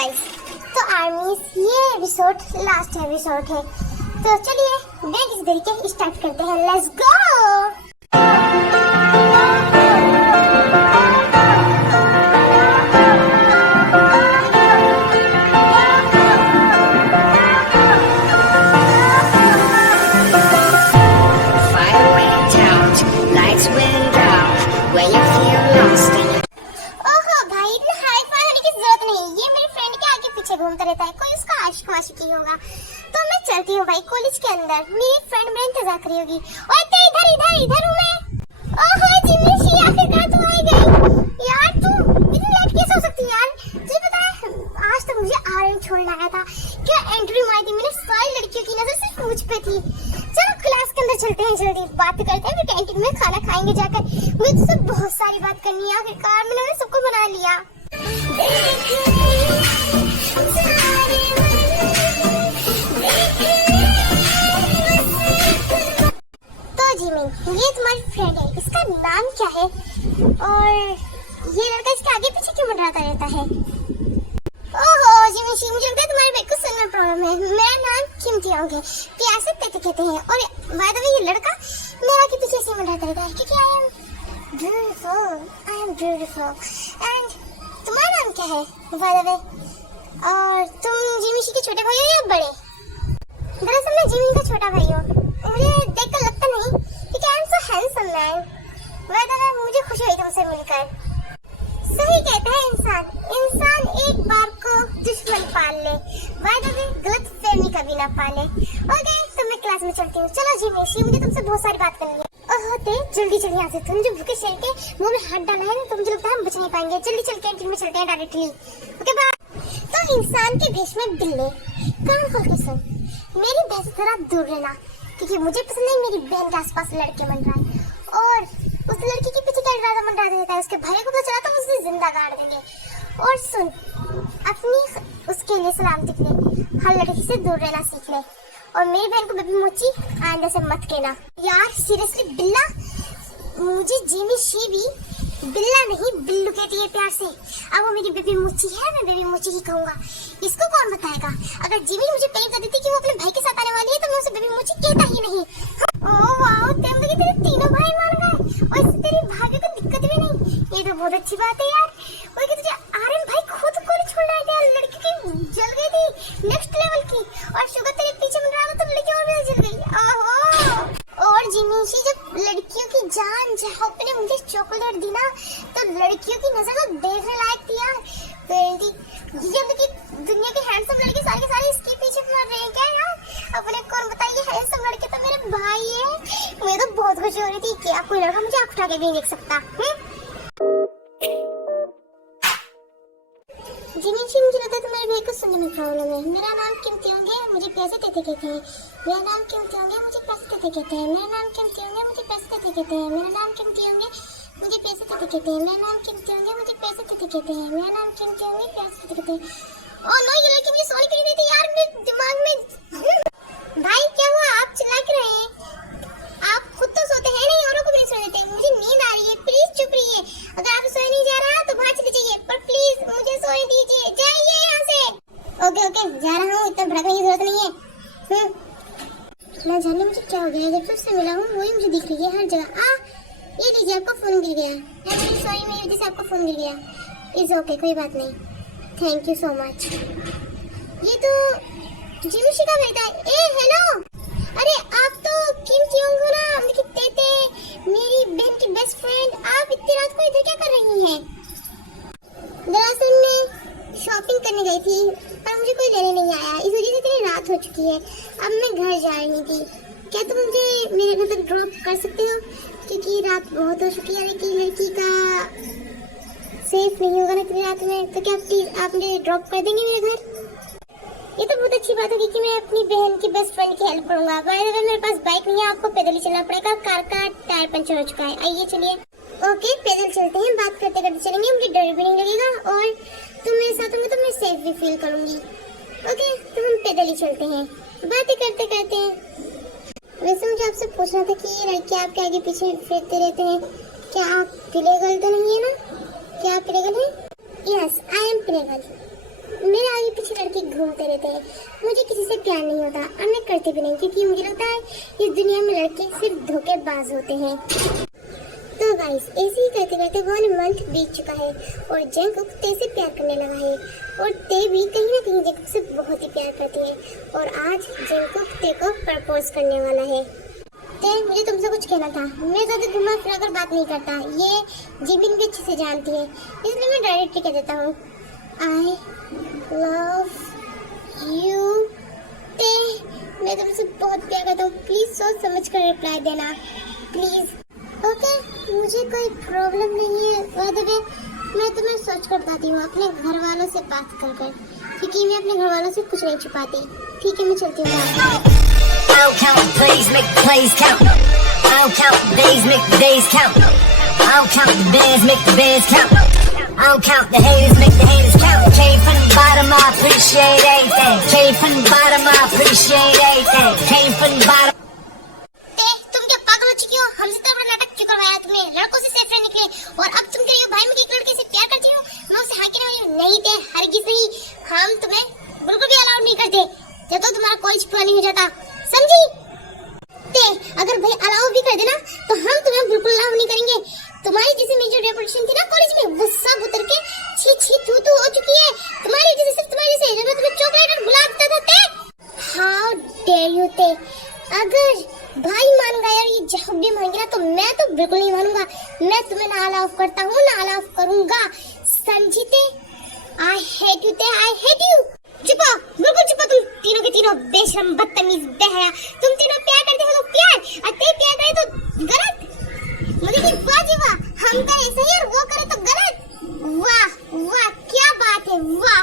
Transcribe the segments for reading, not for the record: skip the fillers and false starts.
Guys, तो आर्मीज ये episode last episode है, तो चलिए बिना किसी देरी के स्टार्ट करते हैं। Let's go. घूमता रहता है, कोई उसका आशिक वाशिकी होगा। तो मैं चलती हूँ भाई कॉलेज के अंदर, मेरी फ्रेंड मेरा इंतजार कर रही होगी। ओए ते इधर हूँ मैं। ओहो जिमी आखिरकार तू आ गई यार। तू इतनी लेट कैसे हो सकती है यार? तुझे पता है आज तो मुझे आर्यन छोड़ने आया था, क्या एंट्री मारी थी मैंने, सारी लड़कियों की नजर सिर्फ मुझ पे थी। चलो क्लास के अंदर चलते हैं, जल्दी बात करते हैं, फिर कैंटीन में खाना खाएंगे जाकर। मुझे तुझसे बहुत सारी बात करनी है, आखिरकार मैंने सबको बना लिया। ये तुम्हारी फ्रेंड है, इसका नाम क्या है? और ये लड़का इसके आगे पीछे क्यों मंडराता रहता है? ओहो जिमी, मुझे लगता है तुम्हारे बैग को सुनना प्रॉब्लम है। मेरा नाम किम तियोंग है, प्यार से तेते कहते हैं। और बाय द वे ये लड़का मेरे आगे पीछे ऐसे मंडराता रहता है क्योंकि आई एम ब्यूटीफुल। एंड तुम्हारा नाम क्या है बाय द वे? और तुम जिमी के छोटे भाई हो या बड़े? दरअसल मैं जिमी का छोटा भाई हूँ। मुझे देखकर लगता नहीं क्योंकि I am so handsome man. मुझे खुशी हुई तुमसे मिलकर। सही कहता है इंसान एक बार को दुश्मन पाल ले, बाय द वे गलत फहमी कभी ना पाले। ओके तो मैं क्लास में चलती हूँ। चलो जिमी, मुझे तुमसे बहुत सारी बात करनी है। ओहो ते जल्दी चल यहाँ से, तुम जो भूखे शेर के मुंह में हाथ डाला है ना, तो मुझे लगता है हम बच नहीं पाएंगे। जल्दी चल कैंटीन में चलते हैं डायरेक्टली। Okay bye. तो इंसान के भेष में बिल्ली, कान खोल के सुन, मेरी बहन से थोड़ा दूर रहना क्योंकि मुझे पसंद नहीं मेरी बहन के आसपास लड़के बन रहा है। और उस लड़की के पीछे क्या डराता मंडरा देता है, उसके भाई को पता चला तो उसे जिंदा गाड़ देंगे। और सुन, अपनी उसके लिए सलामती के लिए हर लड़की से दूर रहना सीख ले। और मेरी बहन को बेबी मोची आइंदा से मत कहना यार। सीरियसली बिल्ला, मुझे जिमी शी भी बिल्ला नहीं बिल्लू कहती है प्यार से। अब वो मेरी बेबी मोची है, मैं बेबी मोची ही कहूंगा। इसको कौन बताएगा? अगर जिमी मुझे पहले कर देती कि वो अपने भाई के साथ आने वाली है तो मैं उसे बेबी मोची कहता ही नहीं। ओह वाओ, तेरे तीनों भाई मान गए और इससे तेरी भाभी को दिक्कत भी नहीं। ये तो बहुत अच्छी बात है यार। वो कि तुझे आर्यन भाई खुद को छोड़ना है क्या? लड़की की जल गई थी नेक्स्ट लेवल की, और शुगर तेरे पीछे मंडरा रहा तो लड़की और भी जल गई। ओहो। और जिमी जब लड़कियों की जान जहाँ ने मुझे चॉकलेट दी ना, तो लड़कियों की नजर तो देखने लायक थी यार। दुनिया के हैंडसम लड़के सारे के सारे इसके पीछे मर रहे हैं क्या यार? अपने कौन बताइए, हैंडसम लड़के तो मेरे भाई है। मुझे तो बहुत खुशी हो रही थी कि कोई लड़का मुझे आँख उठा के नहीं देख सकता। जिमी मुझे लगता है तुम्हारे भाई को सुनने में प्रॉब्लम है। मेरा नाम किम तियोंग है, मुझे पैसे देते कहते हैं। मेरा नाम किम तियोंग है, मुझे पैसे देते कहते हैं। मेरा नाम किम तियोंग है, मुझे पैसे देते कहते हैं। मेरा नाम किम तियोंग है, मुझे पैसे देते कहते हैं। मेरा नाम किम तियोंग है, मुझे पैसे देते कहते हैं। मेरा नाम किम तियोंग है, पैसे देते कहते हैं। ओह नो, ये लड़की मुझे सॉरी कर रही थी यार। मेरे दिमाग में भाई क्या हुआ? आप चिल्ला क्यों रहे हैं? आप खुद तो सोते हैं नहीं, औरों को भी नहीं सोने देते। मुझे नींद आ रही है, प्लीज चुप रहिए। अगर आप सोए नहीं जा रहा तो बाहर चले जाइए, पर प्लीज मुझे सोने दीजिए। जाइए यहाँ से। ओके जा रहा हूँ, इतना भड़कने की जरूरत नहीं है। मैं जाने मुझे क्या हो गया, जब से उससे मिला हूँ वही मुझे दिख रही है हर जगह। ये लीजिए, आपका फोन गिर गया। सॉरी, मेरी वजह से आपका फोन गिर गया। इट्स ओके, कोई बात नहीं। Thank you so much. ये तो जिमी का बेटा है। ए हेलो, अरे आप तो किम तियोंग हो ना, मेरी तेते, मेरी बहन की बेस्ट फ्रेंड। आप इतनी रात को इधर क्या कर रही हैं? दरअसल मैं शॉपिंग करने गई थी पर मुझे कोई लेने नहीं आया, इस वजह से इतनी रात हो चुकी है। अब मैं घर जा रही थी, क्या तुम मुझे मेरे घर तक ड्रॉप कर सकते हो? क्योंकि रात बहुत हो चुकी है, कि लड़की का सेफ नहीं होगा ना इतनी रात में। तो क्या प्लीज आप मुझे ड्रॉप कर देंगे मेरे घर? ये तो बहुत अच्छी बात होगी कि मैं अपनी बहन की बेस्ट फ्रेंड की हेल्प करूंगा। मेरे पास बाइक नहीं है, आपको पैदल ही चलना पड़ेगा। कार का टायर पंचर हो चुका है। आइए चलिए। ओके पैदल चलते हैं, बात करते करते चलेंगे, मुझे डर भी नहीं लगेगा और तुम मेरे साथ होंगे तो मैं सेफ भी फील करूंगी। ओके तो हम पैदल ही चलते हैं, बातें करते करते। वैसे मुझे आपसे पूछना था कि ये लड़के आपके आगे पीछे फिरते रहते हैं, क्या आप प्लेगल तो नहीं है ना? क्या आप प्लेगल हैं? यस आई एम प्लेगल। मेरे आगे पीछे लड़के घूमते रहते हैं। मुझे किसी से प्यार नहीं होता और मैं करती भी नहीं, क्योंकि मुझे लगता है इस दुनिया में लड़के सिर्फ धोखेबाज होते हैं। तो गाइस, ऐसे ही करते करते 1 मंथ बीत चुका है और जंगकुक ते से प्यार करने लगा है और ते भी कहीं ना कहीं जंगकुक से बहुत ही प्यार करती है और आज जंगकुक ते को प्रपोज करने वाला है। ते, मुझे तुमसे कुछ कहना था। मैं ज्यादा घुमा फिरा कर बात नहीं करता, ये जिमिन भी अच्छे से जानती है, इसलिए मैं डायरेक्टली कह देता हूँ, आई लव यू ते। मैं तुमसे बहुत प्यार करता हूँ, प्लीज सोच समझ कर रिप्लाई देना प्लीज। ओके, मुझे कोई प्रॉब्लम नहीं है। बाय द वे, मैं तुम्हें सोच कर बताती हूँ अपने घर वालों से बात कर कर, क्योंकि मैं अपने घर वालों से कुछ नहीं छुपाती। ठीक है, मैं चलती हूँ। I'll count plays, make the plays count. I'll count days, make the days count. I'll count the bands, make the bands count. I'll count the haters, make the haters count. Came from the bottom, I appreciate everything. Came from the bottom, I appreciate everything. Came from the bottom. तुम क्या पागल हो चुकी हो? हमसे तो बड़ा नाटक क्यों करवाया तुमने? लड़कों से सेफ रहने के लिए, और अब तुम कह रही हो भाई मैं एक लड़के से प्यार करती हूँ, मैं उसे हाँ कहने वाली हूँ। नहीं थे, हरगिज नहीं। हम तुम्हें बिल्कुल भी अलाउड नहीं करते जब तक तुम्हारा कॉलेज पूरा नहीं हो जाता, समझी? ते, अगर भाई अलाउ भी कर देना तो हम तुम्हें बिल्कुल अलाउ नहीं करेंगे। तुम्हारी जैसी मेरी जो रेपुटेशन थी ना कॉलेज में, वो सब उतर के छी छी थू थू हो चुकी है। तुम्हारी जैसे, सिर्फ तुम्हारी जैसे जब मैं तुम्हें चॉकलेट और गुलाब देता था ते। हाउ डेयर यू ते, अगर भाई मान गया और ये जब भी मांगे ना तो मैं तो बिल्कुल नहीं मानूंगा। मैं तुम्हें ना अलाउ करता हूँ, ना अलाउ करूंगा, समझी ते? आई हेट यू ते, आई हेट यू। चुप हो, बिल्कुल चुप हो तुम तीनों के तीनों, बेशरम, बदतमीज, बहरा। तुम तीनों प्यार करते हो तो प्यार, और ते प्यार करे तो गलत। मुझे नहीं वाह जी वाह, हम करे सही और वो करे तो गलत। वाह वाह, क्या बात है, वाह।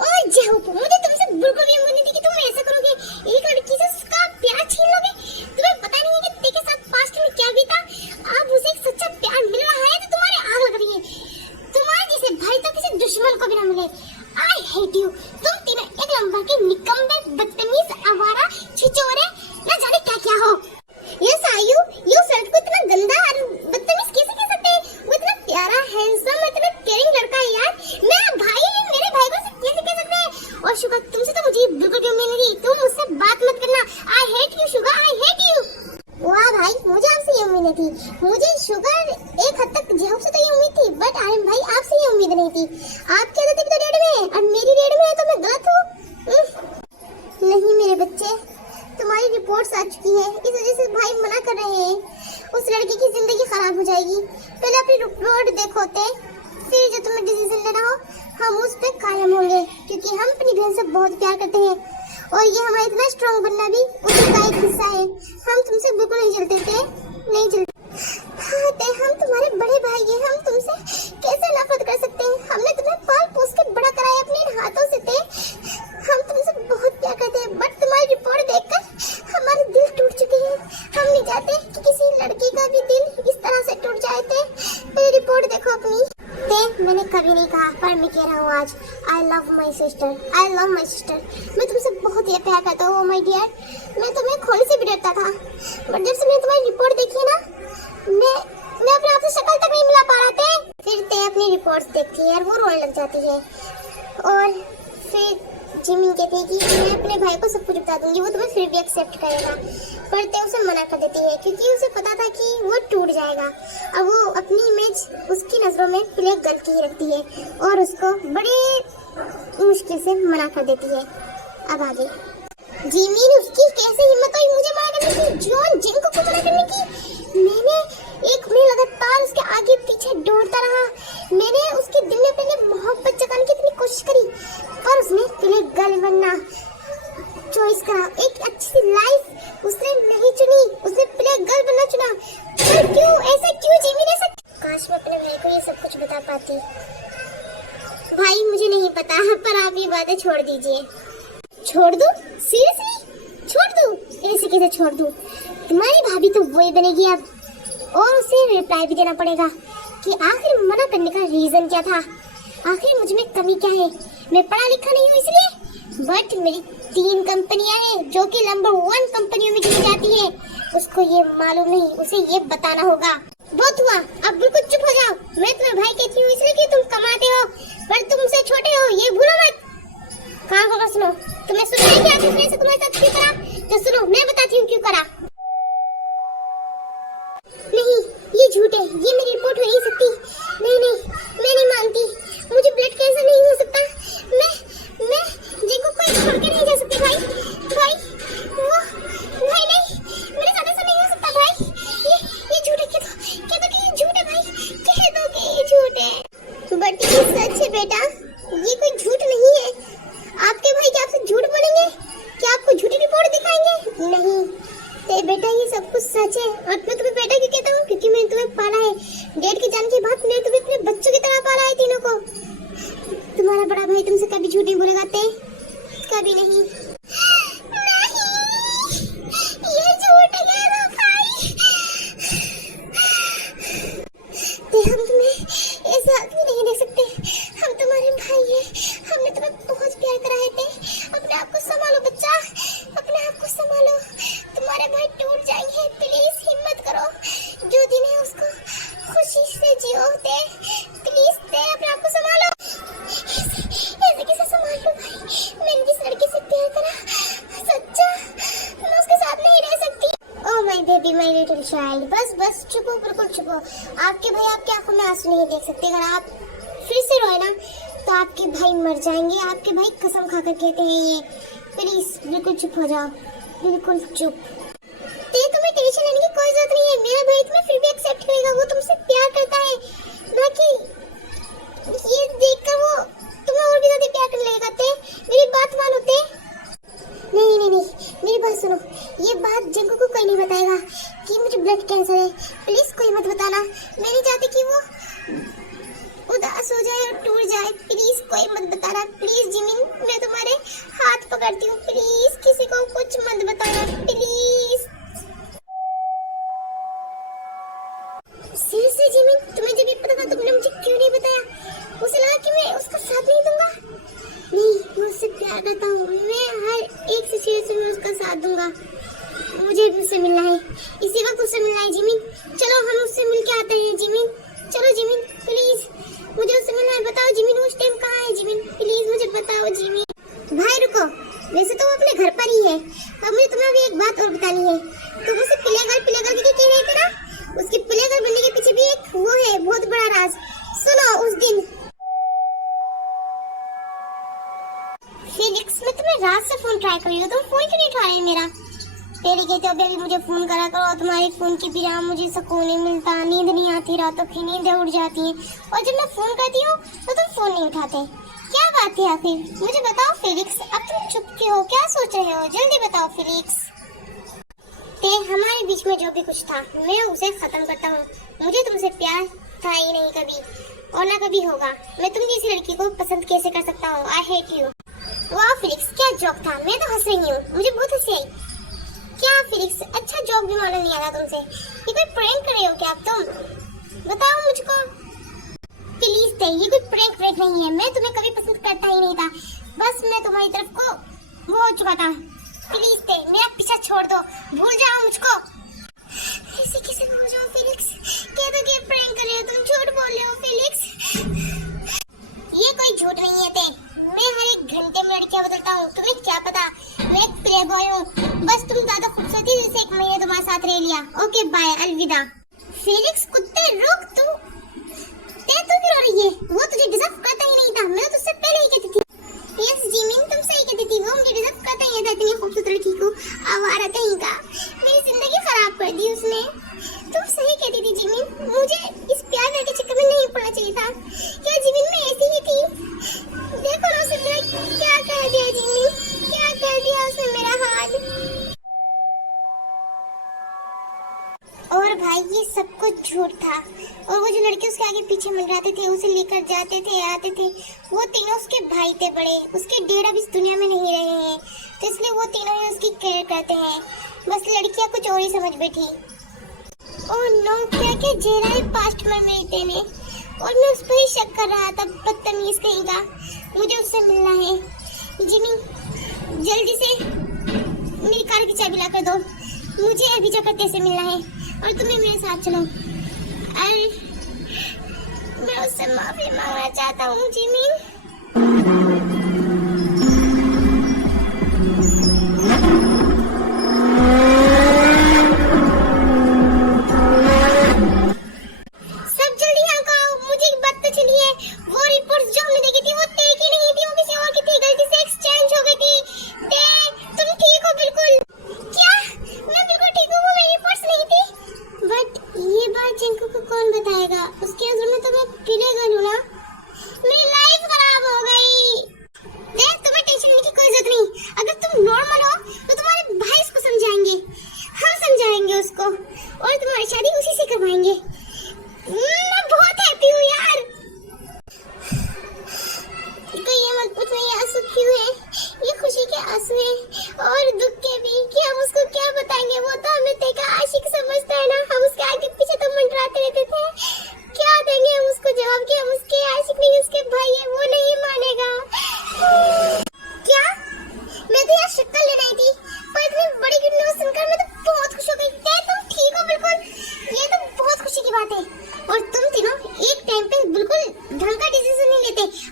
ओए जाओ, मुझे तुमसे बिल्कुल भी उम्मीद नहीं थी कि तुम ऐसा करोगे। एक लड़की से उसका प्यार छीन लोगे। तुम्हें पता नहीं है कि ते के साथ पास्ट में क्या बीता। अब उसे एक सच्चा प्यार मिल रहा है तो तुम्हारे आग लग रही है। तुम्हारे जैसे भाई तो किसी दुश्मन को भी ना मिले। I hate you. तुम तीनों एक नंबर के निकम्मे, बदतमीज, आवारा, छिछोरे, न जाने क्या क्या हो। यस आयु, ये लड़के को इतना गंदा और बदतमीज कैसे कह सकते हैं? वो इतना प्यारा, हैंडसम, इतना केयरिंग लड़का है यार। मेरा भाई, मेरे भाई को कैसे कह सकते हैं? और शुगर, तुमसे तो मुझे बिल्कुल भी उम्मीद नहीं थी। तुम मुझसे बात मत करना। I hate you sugar, I hate you. वाह भाई, मुझे आपसे ये उम्मीद नहीं थी। मुझे शुगर एक हद तक जेहूब से तो ये उम्मीद थी, बट आर्यन भाई आपसे ये उम्मीद नहीं थी। आप क्या तो रेड में है और मेरी रेड में है तो मैं गलत हूँ? नहीं मेरे बच्चे, तुम्हारी रिपोर्ट्स आ चुकी है, इस वजह से भाई मना कर रहे हैं। उस लड़की की जिंदगी खराब हो जाएगी। पहले अपनी रिपोर्ट देखो ते, फिर जो तुम्हें डिसीजन लेना हो हम उस पे कायम होंगे, क्योंकि हम अपनी बहन से बहुत प्यार करते हैं और ये हमारा इतना स्ट्रॉन्ग बनना भी उसी का एक हिस्सा है। हम तुमसे बिल्कुल नहीं जलते थे, नहीं जलते। हाँ ते, हम तुम्हारे बड़े भाई हैं, हम तुमसे कैसे नफरत कर सकते हैं? हमने तुम्हें पाल पोस के बड़ा कराया अपने इन हाथों से ते। हम तुमसे बहुत प्यार करते हैं, बट तुम्हारी रिपोर्ट देखकर हमारे दिल टूट चुके हैं। हम नहीं चाहते कि किसी लड़की का भी दिल इस तरह से टूट जाए ते। रिपोर्ट देखो अपनी ते। मैंने कभी नहीं कहा, पर मैं कह रहा हूँ आज, I love my sister, I love my sister. मैं तुमसे बहुत ही प्यार करता हूँ माई डियर। मैं तुम्हें खोने से भी डरता था, बट जब से मैंने तुम्हारी रिपोर्ट देखी ना, मैं अपने आप से शक्ल तक नहीं मिला पा रहा था। फिर ते अपनी रिपोर्ट्स देखती है और वो रोने लग जाती है और फिर जिमिन कहती है कि मैं अपने भाई को सब कुछ बता दूंगी, वो तुम्हें फिर भी एक्सेप्ट करेगा। पर ते उसे मना कर देती है क्योंकि उसे पता था कि वो टूट जाएगा। अब वो अपनी इमेज उसकी नजरों में प्लेग गर्ल की ही रखती है और उसको बड़ी मुश्किल से मना कर देती है। अब आगे जिमिन, उसकी कैसे हिम्मत हुई मुझे मना करने की, जॉन जिंको को मना करने की? मैंने एक मिनट लगातार उसके आगे पीछे दौड़ता रहा। मैंने उसके दिल में पहले मोहब्बत जगाने की इतनी कोशिश करी, पर उसने प्ले गर्ल बनना चॉइस करा। एक अच्छी सी लाइफ उसने नहीं चुनी, उसने प्ले गर्ल बनना चुना। पर क्यों ऐसा, क्यों जिमिन ऐसा? काश मैं अपने भाई को ये सब कुछ बता पाती। भाई मुझे नहीं पता, पर आप ये बातें छोड़ दीजिए। छोड़ दूं? सीरियसली छोड़ दूं? ऐसे कैसे छोड़ दूं? तुम्हारी भाभी तो वही बनेगी अब, और उसे रिप्लाई भी देना पड़ेगा कि आखिर मना करने का रीजन क्या था। आखिर मुझ में कमी क्या है? मैं पढ़ा लिखा नहीं हूँ इसलिए, बट मेरी 3 कंपनियां हैं जो कि नंबर 1 कंपनियों में गिनी जाती है। उसको ये मालूम नहीं, उसे ये बताना होगा। बहुत हुआ, अब बिल्कुल चुप हो जाओ। मैं तुम्हें भाई कहती हूँ इसलिए कि तुम कमाते हो, पर तुमसे छोटे हो ये भूल बेटा, ये कोई झूठ नहीं है। आपके भाई क्या आपसे झूठ बोलेंगे? क्या आपको झूठी रिपोर्ट दिखाएंगे? नहीं ते बेटा, ये सब कुछ सच है। और मैं तुम्हें बेटा क्यों कहता हूँ? क्योंकि मैंने तुम्हें पाला है। डेड के जाने के बाद मैंने तुम्हें अपने बच्चों की तरह पाला है तीनों को। तुम्हारा बड़ा भाई तुमसे कभी झूठ नहीं बोलेगा ते, कभी नहीं। ये झूठ है ना भाई। ते हम तुम्हें ऐसे आदमी नहीं देख सकते। हम तुम्हारे भाई हैं। हमने तुम्हें बहुत प्यार करा है ते। अपने आप को संभालो बच्चा, अपने आप को संभालो। तुम्हारे भाई टूट जाएंगे, प्लीज हिम्मत करो। जो दिन है उसको खुशी से जियो ते, प्लीज ते, अपने आप को संभालो। ऐसे कैसे संभाल लो भाई? मैंने जिस लड़के से प्यार करा, सच्चा, मैं उसके साथ नहीं रह सकती। Oh my baby, my little child, बस बस चुप हो, बिल्कुल चुप हो। आपके भाई आपकी आंखों में आंसू नहीं देख सकते। अगर आप फिर से रोए ना तो आपके भाई मर जाएंगे। आपके भाई कसम खाकर कहते हैं ये। प्लीज बिल्कुल चुप हो जाओ, बिल्कुल चुप। ते तुम्हें टेंशन लेने की कोई जरूरत नहीं है। मेरा भाई तुम्हें फिर भी एक्सेप्ट करेगा। वो तुमसे प्यार करता है। बाकी ये देखकर वो तुम्हें और भी ज्यादा प्यार करने लगेगा ते। मेरी बात मानो ते। नहीं नहीं नहीं, मेरी बात सुनो। ये बात जंगू को कोई नहीं बताएगा कि मुझे ब्लड कैंसर है। प्लीज कोई मत बताना। मैं नहीं चाहती कि वो उदास हो जाए और टूट जाए। प्लीज कोई मत बताना। प्लीज जिमिन, मैं तुम्हारे हाथ पकड़ती हूँ। प्लीज किसी को कुछ मत बताना, प्लीज। सीरियसली जिमिन, तुम्हें जब ये पता था तुमने मुझे क्यों नहीं बताया? उसे लगा कि मैं उसका साथ नहीं दूंगा। नहीं, मैं उससे प्यार करता हूँ। मैं हर एक सिचुएशन में उसका साथ दूंगा। मुझे भी उससे मिलना है, इसी वक्त उससे मिलना है जिमिन। चलो हम उससे मिल के आते हैं जिमिन। चलो जिमिन, प्लीज मुझे उससे मिलना है। बताओ जिमिन, उस टाइम कहाँ है जिमिन? प्लीज मुझे बताओ जिमिन। भाई रुको, वैसे तो वो अपने घर पर ही है। अब मुझे तुम्हें अभी एक बात और बतानी है। तुम उसे पिलेगर के कह रहे थे ना? उसके पिलेगर बनने के पीछे भी एक वो है, बहुत बड़ा राज। सुनो, उस दिन फिलिक्स, मैं तुम्हें रात से फोन ट्राई कर रही हूँ, तुम फोन क्यों नहीं उठा रहे मेरा? तेरी कहते हो बेबी मुझे फोन करा करो। तुम्हारे फोन के बिना मुझे सुकून नहीं मिलता, नींद नहीं आती, रातों की नींदें उड़ जाती हैं। और जब मैं फोन करती हूँ तो तुम फोन नहीं उठाते। क्या बात है आखिर? मुझे बताओ फिलिक्स, अब तुम चुप क्यों हो? क्या सोच रहे हो? जल्दी बताओ फिलिक्स। ते हमारे बीच में जो भी कुछ था मैं उसे खत्म करता हूँ। मुझे तुमसे प्यार था ही नहीं कभी, और ना कभी होगा। मैं तुम जैसी लड़की को पसंद कैसे कर सकता हूँ? I hate you. वाह फिलिक्स, क्या जोक था। मैं तो हंस रही हूँ, मुझे बहुत हंसी आई। क्या फिलिक्स, अच्छा जोक भी मालूम नहीं आ रहा तुमसे। ये कोई प्रैंक कर रहे हो क्या तुम? बताओ मुझको प्लीज। ते ये कोई प्रैंक नहीं है। मैं तुम्हें कभी पसंद करता ही नहीं था। बस मैं तुम्हारी तरफ को वो हो चुका था। प्लीज ते मेरा पीछा छोड़ दो, भूल जाओ मुझको। ऐसे कैसे भूल जाओ फिलिक्स? कह दो कि प्रैंक कर रहे हो तुम, झूठ बोल रहे हो फिलिक्स। ये कोई झूठ नहीं है ते। मैं हर एक घंटे में लड़कियां बदलता हूँ, तुम्हें क्या पता? मैं एक प्ले बॉय हूँ। बस तुम ज्यादा खूबसूरती जैसे एक महीने तुम्हारे साथ रह लिया। ओके बाय, अलविदा। फिलिक्स कुत्ते रुक, तू क्यों रो रही है? वो तुझे डिजर्व करता ही नहीं था। मैं तो तुझसे पहले ही कहती थी। यस जिमिन, तुम सही कहती थी। वो मुझे डिजर्व करता ही नहीं था। इतनी खूबसूरत लड़की को आवारा कहीं का, मेरी जिंदगी खराब कर दी उसने। तुम सही कहती थी जिमिन, मुझे इस प्यार के चक्कर में नहीं पड़ना चाहिए था। क्या जिमिन मैं ऐसी ही थी? देखो ना उसने मेरा क्या कर दिया जिमिन, क्या कर दिया उसने मेरा हाल। और भाई ये सब कुछ झूठ था। और वो जो लड़के उसके आगे पीछे मंडराते थे, उसे लेकर जाते थे, आते थे, वो तीनों उसके भाई थे बड़े। उसके डैड अब इस दुनिया में नहीं रहे हैं, तो इसलिए वो तीनों ही उसकी केयर करते हैं। बस लड़कियां कुछ और ही समझ बैठी। ओह नो, क्या क्या जहरा पास्ट मेमोरी ने। और मैं उस पर ही शक कर रहा था, बदतमीज कहीं का। मुझे उससे मिलना है। जिमी जल्दी से मेरी कार की चाबी ला कर दो, मुझे अभी जाकर से मिलना है। और तुम्हें मेरे साथ चलो। अरे मैं उससे माफी मांगना चाहता हूँ जिमी। सब जल्दी यहाँ का आओ, मुझे एक बात तो चली है। वो रिपोर्ट्स जो हमने देखी थी वो तेरी की नहीं थी, वो किसी और की थी। गलती से एक्सचेंज हो गई थी। तुम ठीक हो बिल्कुल? क्या? मैं बिल्कुल ठीक हूँ, वो मेरी रिपोर्ट्स नहीं थी। बट ये बात जिंकू को कौन बताएगा? उसके नजर में तो मैं पिलेगा हूँ ना। मेरी लाइफ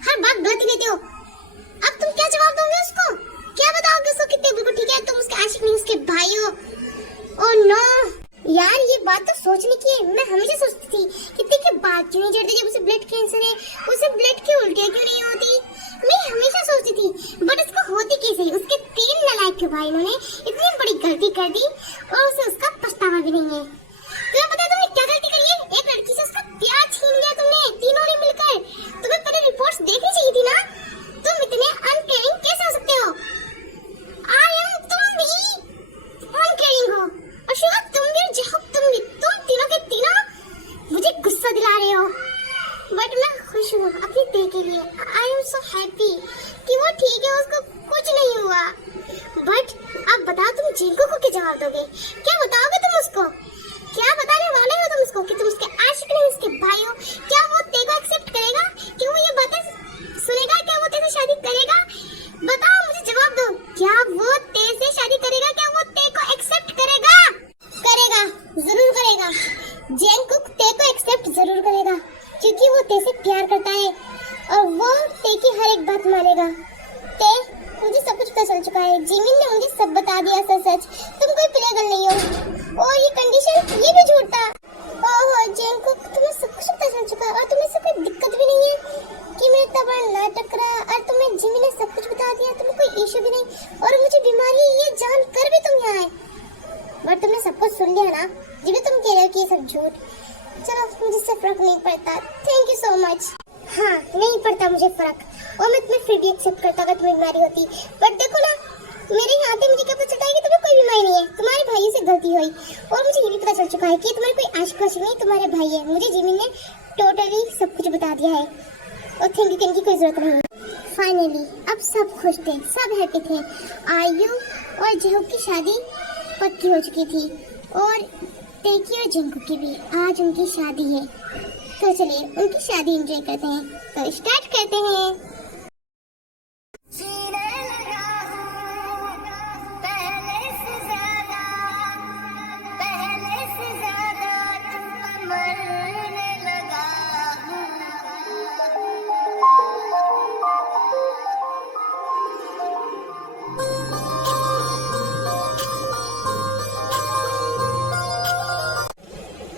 हर बात गलत ही लेते हो। अब तुम क्या जवाब दोगे उसको? क्या बताओगे उसको कितने बिल्कुल ठीक है तुम उसके आशिक नहीं उसके भाई हो? ओह नो यार, ये बात तो सोचने की है। मैं हमेशा सोचती थी कि देखिए बात क्यों नहीं चढ़ती जब उसे ब्लड कैंसर है, उसे ब्लड की उल्टियाँ क्यों नहीं होती। मैं हमेशा सोचती थी बट उसको होती कैसे? उसके 3 नालायक के भाई ने इतनी बड़ी गलती कर दी और उसे उसका पछतावा भी नहीं है। तुम्हें पता है तुमने क्या गलती करी है? एक लड़की से उसका प्यार छीन लिया तुमने, तीनों ने मिलकर। तुम्हें पहले रिपोर्ट्स देखनी चाहिए थी ना। तुम इतने अनकेयरिंग कैसे हो सकते हो? तुम भी अनकेयरिंग हो और शिवा तुम भी, तुम तीनों के तीनों मुझे गुस्सा दिला रहे हो। बट मैं खुश हूँ अपनी डे के लिए। आई एम सो हैप्पी कि वो ठीक है, उसको कुछ नहीं हुआ। बट अब बताओ तुम जिनको को क्या जवाब दोगे? क्या बताओगे तुम उसको? क्या बताने वाले हो तुम उसको कि तुम उसके आशिक नहीं उसके भाई हो? क्या वो तेरे को एक्सेप्ट करेगा? कि वो ये बातें सुनेगा? क्या वो तेरे से शादी करेगा? बताओ मुझे जवाब दो। क्या वो तेरे से शादी करेगा? क्या वो तेरे को एक्सेप्ट करेगा? करेगा, जरूर करेगा। जैंगकुक तेरे को एक्सेप्ट जरूर करेगा क्योंकि वो तेरे से प्यार करता है और वो तेरे की हर एक बात मानेगा। मुझे सब कुछ पता चल चुका है। जिमिन ने मुझे सब बता दिया सच। तुम कोई प्लेगर्ल नहीं हो। और ये कंडीशन ये भी झूठ था। ओहो जैंगकुक, तुम्हें सब कुछ पता चल चुका है और तुम्हें से कोई दिक्कत भी नहीं है कि मैं इतना बड़ा नाटक रहा और तुम्हें जिमिन ने सब कुछ बता दिया। तुम्हें कोई इशू भी नहीं और मुझे बीमारी है ये जान कर भी तुम यहाँ आए। बट तुमने सब कुछ सुन लिया ना, जिन्हें तुम कह रहे हो कि ये सब झूठ। चलो मुझे इससे फर्क नहीं पड़ता। Thank you so much. हाँ नहीं पड़ता मुझे फर्क और मैं तुम्हें फिर भी एक्सेप्ट करता अगर तुम्हें बीमारी होती। बट देखो ना, मेरे यहाँ आते मुझे क्या पता चलता है कि तुम्हें कोई बीमारी नहीं है। तुम्हारे भाई से गलती हुई और मुझे ये भी पता चल चुका है कि तुम्हारे कोई आशिक वाशिक नहीं, तुम्हारे भाई है। मुझे जिमिन ने टोटली सब कुछ बता दिया है और थैंक यू कहने की कोई जरूरत नहीं है। फाइनली अब सब खुश थे, सब हैप्पी थे। आयु और जहू की शादी पक्की हो चुकी थी और टेकी और जिंकू की भी आज उनकी शादी है। तो चलिए उनकी शादी एंजॉय करते हैं। तो स्टार्ट करते हैं।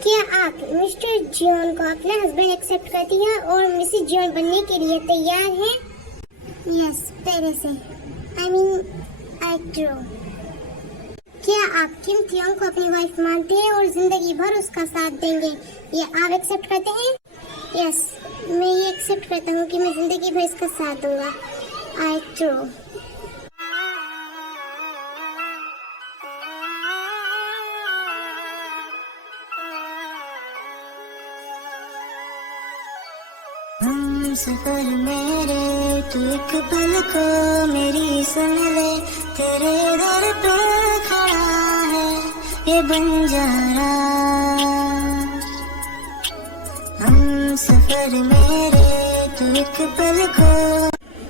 क्या आप मिस्टर जॉन को अपना हस्बैंड एक्सेप्ट करती हैं और मिसेस जॉन बनने के लिए तैयार हैं? यस, पहले से। आई ट्रू। क्या आप किम थियोंग को अपनी वाइफ मानते हैं और जिंदगी भर उसका साथ देंगे? ये आप एक्सेप्ट करते हैं? यस, मैं ये एक्सेप्ट करता हूँ कि मैं जिंदगी भर इसका साथ दूंगा। आई ट्रू। सफर मेरे तू एक पल को मेरी सुन ले, तेरे दर पे खड़ा है ये बंजारा। हम सफर मेरे तू एक पल को।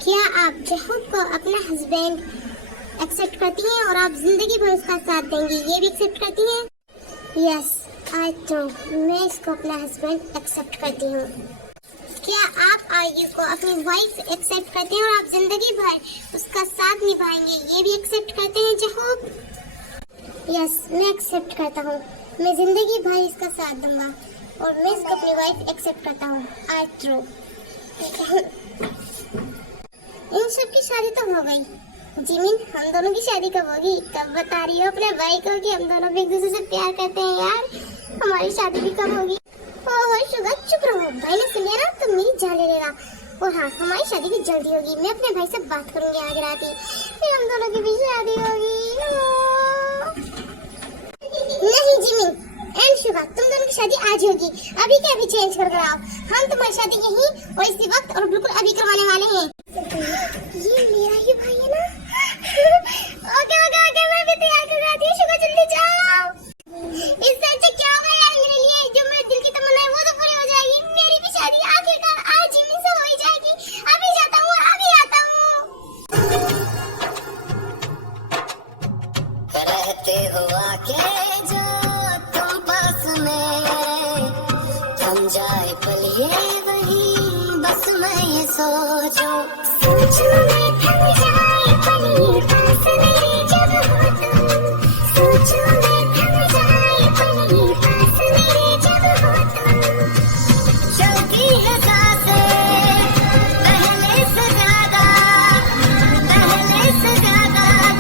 क्या आप जहूद को अपना हस्बैंड एक्सेप्ट करती हैं और आप जिंदगी भर उसका साथ देंगी? ये भी एक्सेप्ट करती हैं? यस, आई ट्रू। मैं इसको अपना हस्बैंड एक्सेप्ट करती हूँ। क्या आप आयु को अपनी वाइफ एक्सेप्ट करते हैं और आप जिंदगी भर उसका साथ निभाएंगे? ये भी एक्सेप्ट करते हैं जहूब? यस, मैं एक्सेप्ट करता हूँ। मैं जिंदगी भर इसका साथ दूंगा और मैं इसको अपनी वाइफ एक्सेप्ट करता हूँ। आई ट्रू। इन सब की शादी तो हो गई। जिमिन, हम दोनों की शादी कब होगी? कब बता रही हो अपने भाई को कि हम दोनों भी एक दूसरे से प्यार करते हैं? यार हमारी शादी भी कब होगी? ओह शुगर, चुप रहो। भाई ने सुन लिया ना तो मेरी जान ले लेगा। और हाँ, हमारी शादी भी जल्दी होगी। मैं अपने भाई से बात करूंगी आज रात ही, फिर हम दोनों की भी शादी होगी। नहीं जिमिन एंड शुगर, तुम दोनों की शादी आज होगी। अभी के अभी चेंज कर आओ। हम तुम्हारी शादी यहीं और इसी वक्त और बिल्कुल अभी करवाने वाले हैं। ये मेरा ही भाई है ना? ओके ओके ओके, मैं भी तैयार कर रही हूँ। शुगर जल्दी जाओ। इससे अच्छा क्या होगा यार मेरे लिए? जो मेरे दिल की तमन्ना है वो तो पूरी हो जाएगी। मेरी भी शादी आखिरकार आज जिमिन से हो ही जाएगी। अभी जाता हूँ, अभी आता हूँ। रहते हो आके जो तुम पास में, थम जाए पल ये वही बस मैं ये सोच सोचूं सोचूं मैं थक जाए पल ये पास मेरे जब हो तुम, सोचूं मैं थक जाए पल ये पास मेरे जब हो तुम। चलती है सांसें पहले से ज्यादा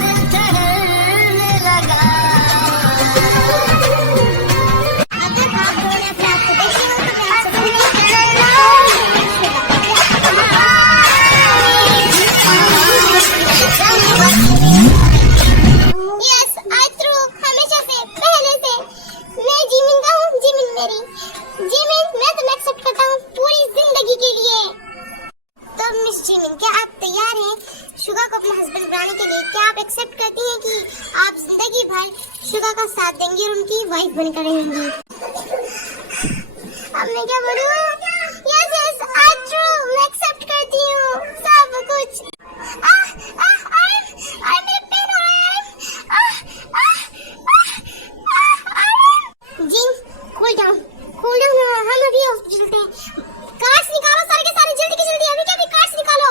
दिल ठहरने लगा। अगर आप दोनों अपने आप को देखें तो मैं आपसे बोलूंगी यस आई थ्रू हमेशा से पहले से मैं जिमिन का हूँ, जिमिन मेरी जिमिन मैं तुम्हें एक्सेप्ट करता हूँ पूरी जिंदगी के लिए। तो मिस जिमिन क्या आप तैयार हैं शुगा को अपना हस्बैंड बनाने के लिए? क्या आप एक्सेप्ट करती हैं कि आप जिंदगी भर शुगा का साथ देंगी और उनकी वाइफ बनकर रहेंगी? अब मैं क्या बोलूं? यस यस आई ट्रू मैं एक्सेप्ट करती हूँ सब कुछ। मेरे पैर हो रहे हैं। जिन कूल डाउन हम अभी हॉस्पिटल थे। कार्ड्स निकालो सारे के सारे जल्दी के जल्दी, अभी के अभी कार्ड्स निकालो।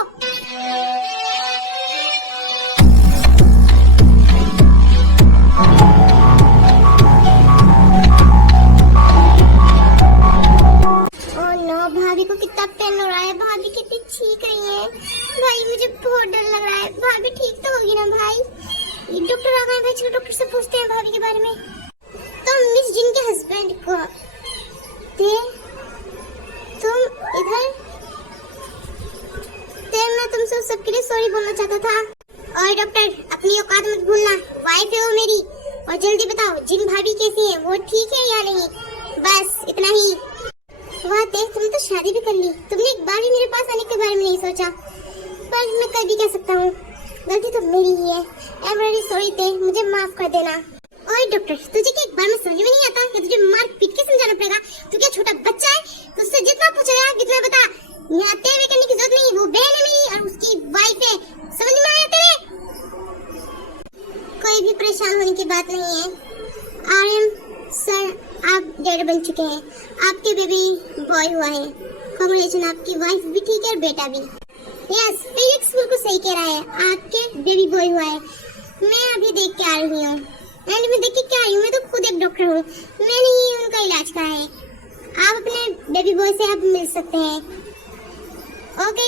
ओह नो भाभी को कितना पेन हो रहा है, भाभी कितनी चीख रही है। भाई मुझे बहुत डर लग रहा है। भाभी ठीक तो होगी ना भाई? ये डॉक्टर आ गए भाई, चलो डॉक्टर से पूछते हैं भाभी के बारे में। तो मिस जिन के हस्बैंड को थे तुम इधर थे, मैं तुमसे सबके लिए सॉरी बोलना चाहता था। और डॉक्टर अपनी औकात मत भूलना, वाइफ है वो मेरी। और जल्दी बताओ जिन भाभी कैसी है, वो ठीक है या नहीं? बस इतना ही। वाह देख तुमने तो शादी भी कर ली, तुमने एक बार भी मेरे पास आने के बारे में नहीं सोचा। पर मैं कर भी कह सकता हूँ, गलती तो मेरी ही है। आई एम रियली सॉरी ते, मुझे माफ कर देना। ओए डॉक्टर तुझे क्या एक बार में समझ में नहीं आता कि तुझे मार पीट के समझाना पड़ेगा? तू क्या छोटा बच्चा है? तुझसे जितना पूछा यार कितना बता। यहाँ तेरे करने की जरूरत नहीं, वो बहन है मेरी और उसकी वाइफ है। समझ में आया तेरे? कोई भी परेशान होने की बात नहीं है। आर्यन सर आप डैड बन चुके हैं, आपके बेबी बॉय हुआ है। कांग्रेचुलेशन, आपकी वाइफ भी ठीक है और बेटा भी। यस फिजिक्स बिल्कुल सही कह रहा है, आपके बेबी बॉय हुआ है। मैं अभी देख के आ रही हूँ एंड मैं देख के क्या आई हूँ, मैं तो खुद एक डॉक्टर हूँ, मैंने ही उनका इलाज करा है। आप अपने बेबी बॉय से आप मिल सकते हैं। ओके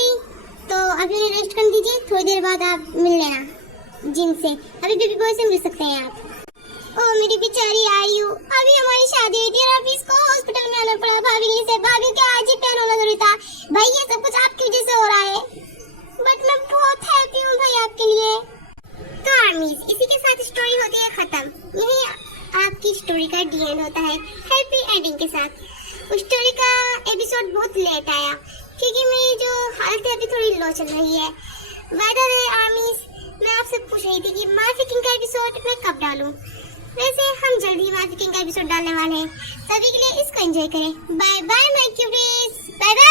तो अभी उन्हें रेस्ट कर दीजिए, थोड़ी देर बाद आप मिल लेना जिनसे। अभी बेबी बॉय से मिल सकते हैं आप। ओ मेरी बेचारी आयु, अभी हमारी शादी हुई थी और अभी इसको हॉस्पिटल में आना पड़ा भाभी से। भाभी क्या आज ही प्लान होना जरूरी था भाई, ये सब कुछ आपकी वजह से हो रहा है। बट मैं बहुत हैप्पी हूँ भाई आपके लिए। तो आर्मीज इसी के साथ स्टोरी होती है खत्म। यही आपकी स्टोरी का डी एंड होता है हैप्पी एंडिंग के साथ। उस स्टोरी का एपिसोड बहुत लेट आया क्योंकि मेरी जो हालत है अभी थोड़ी लो चल रही है। बाय द वे आर्मीज मैं आपसे पूछ रही थी कि मार्केटिंग का एपिसोड मैं कब डालूं? वैसे हम जल्दी ही मार्केटिंग का एपिसोड डालने वाले हैं, तभी के लिए इसको एंजॉय करें। Bye bye my cuties, bye bye.